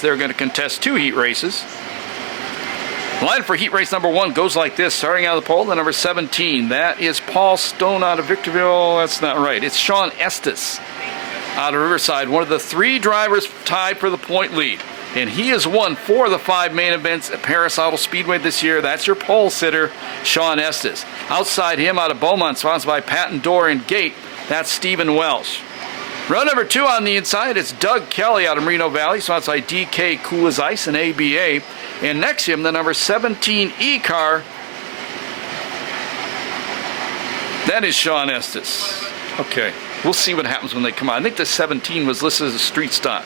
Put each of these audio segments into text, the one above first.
They're going to contest 2 heat races. Line for heat race number 1 goes like this. Starting out of the pole, the number 17. That is Paul Stone out of Victorville. That's not right. It's Sean Estes out of Riverside. One of the 3 drivers tied for the point lead. And he has won 4 of the 5 main events at Perris Auto Speedway this year. That's your pole sitter, Sean Estes. Outside him out of Beaumont, sponsored by Patton Door and Gate, that's Stephen Welsh. Row number 2 on the inside, it's Doug Kelly out of Merino Valley, sponsored by DK Cool as Ice and ABA. And next to him, the number 17 E-Car, that is Sean Estes. Okay, we'll see what happens when they come out. I think the 17 was listed as a street stock.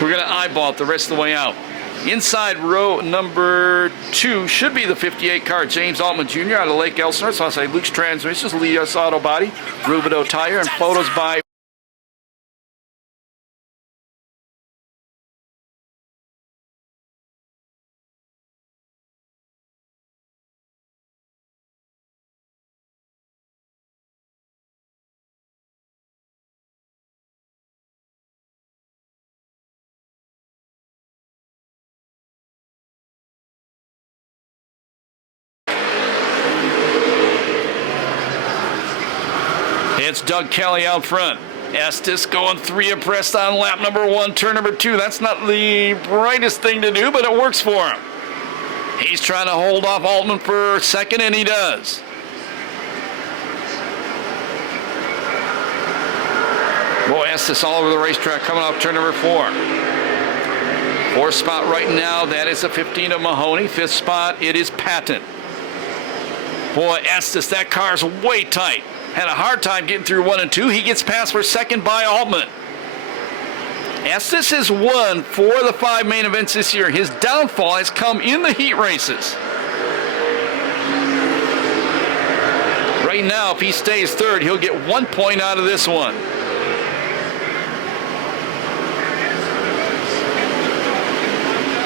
We're going to eyeball it the rest of the way out. Inside row number 2 should be the 58 car, James Altman Jr. out of Lake Elsinore. So I'll say Luke's Transmissions, Leos Auto Body, Rubidoux Tire, and photos by it's Doug Kelly out front. Estes going 3 abreast on lap number 1, turn number 2. That's not the brightest thing to do, but it works for him. He's trying to hold off Altman for second, and he does. Boy, Estes all over the racetrack coming off turn number 4. 4th spot right now, that is a 15 of Mahoney. 5th spot, it is Patton. Boy, Estes, that car's way tight. Had a hard time getting through 1 and 2. He gets passed for second by Altman. Estes has won 4 of the 5 main events this year. His downfall has come in the heat races. Right now, if he stays third, he'll get 1 point out of this one.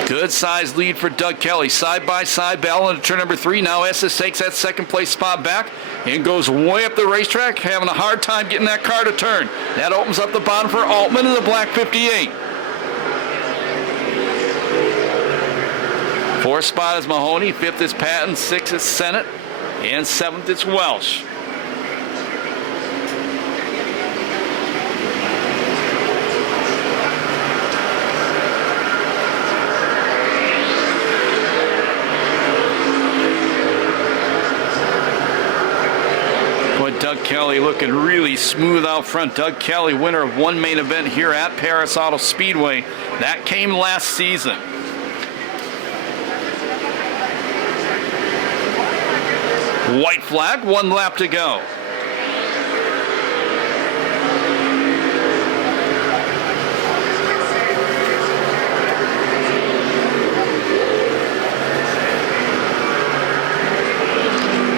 Good size lead for Doug Kelly. Side-by-side battle into turn number 3. Now Estes takes that second place spot back and goes way up the racetrack, having a hard time getting that car to turn. That opens up the bottom for Altman in the black 58. 4th spot is Mahoney. 5th is Patton. 6th is Sennett. And 7th is Welsh. Doug Kelly looking really smooth out front. Doug Kelly, winner of 1 main event here at Perris Auto Speedway. That came last season. White flag, 1 lap to go.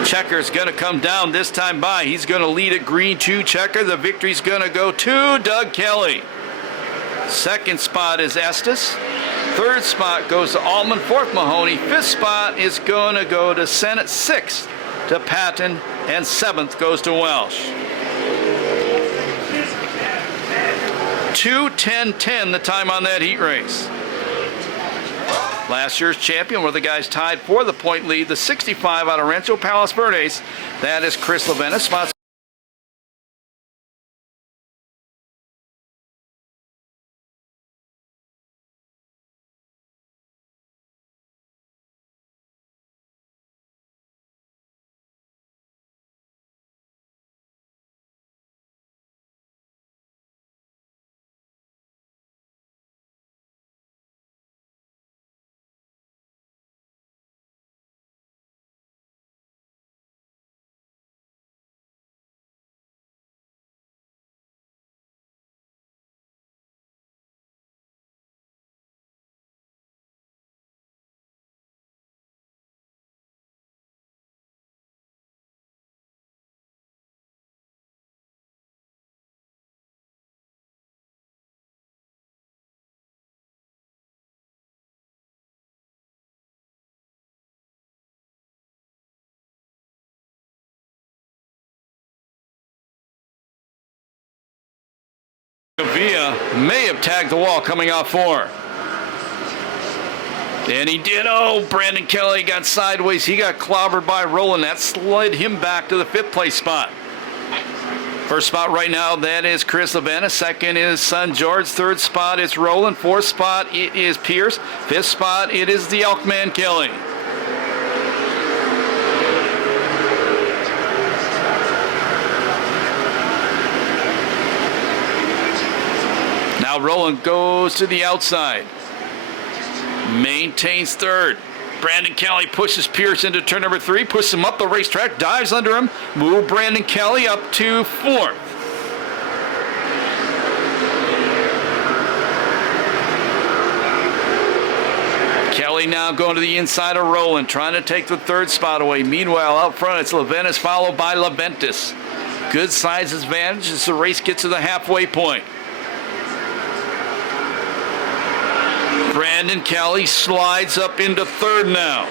Checker's going to come down this time by. He's going to lead at green 2. Checker. The victory's going to go to Doug Kelly. 2nd spot is Estes. 3rd spot goes to Altman. 4th Mahoney. 5th spot is going to go to Sennett. 6th to Patton. And 7th goes to Welsh. 2:10:10 the time on that heat race. Last year's champion were the guys tied for the point lead. The 65 out of Rancho Palos Verdes. That is Chris Lavena. Spots Via Gavia may have tagged the wall coming off 4. And he did. Oh, Brandon Kelly got sideways. He got clobbered by Roland. That slid him back to the 5th place spot. First spot right now, that is Chris Levanis. Second is Son George. Third spot is Roland. Fourth spot, it is Pierce. Fifth spot, it is the Elkman Kelly. Now Roland goes to the outside. Maintains 3rd. Brandon Kelly pushes Pierce into turn number 3, pushes him up the racetrack, dives under him, move Brandon Kelly up to 4th. Kelly now going to the inside of Roland, trying to take the 3rd spot away. Meanwhile, out front, it's Levanis followed by Leventis. Good size advantage as the race gets to the halfway point. Brandon Kelly slides up into 3rd now.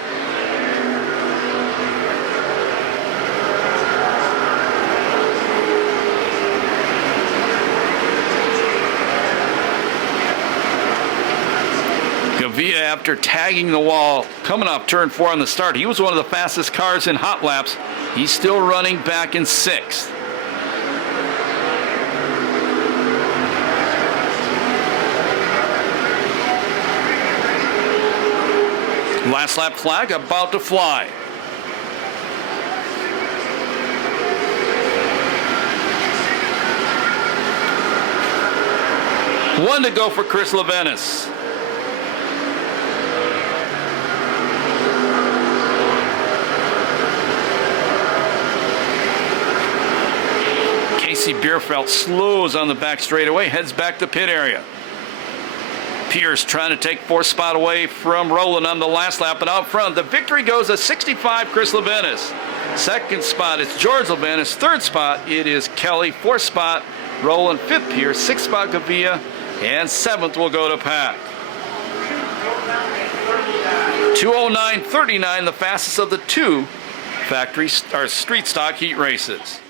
Gavia, after tagging the wall, coming off turn 4 on the start, he was one of the fastest cars in hot laps. He's still running back in 6th. Last lap flag about to fly. One to go for Chris Levanis. Casey Bierfeld slows on the back straightaway, heads back to pit area. Pierce trying to take 4th spot away from Roland on the last lap, but out front, the victory goes to 65, Chris Levanis. 2nd spot, it's George Levanis. 3rd spot, it is Kelly. 4th spot, Roland. 5th, Pierce. 6th spot, Gavia. And 7th will go to Pack. 2:09.39, the fastest of the 2 factory or street stock heat races.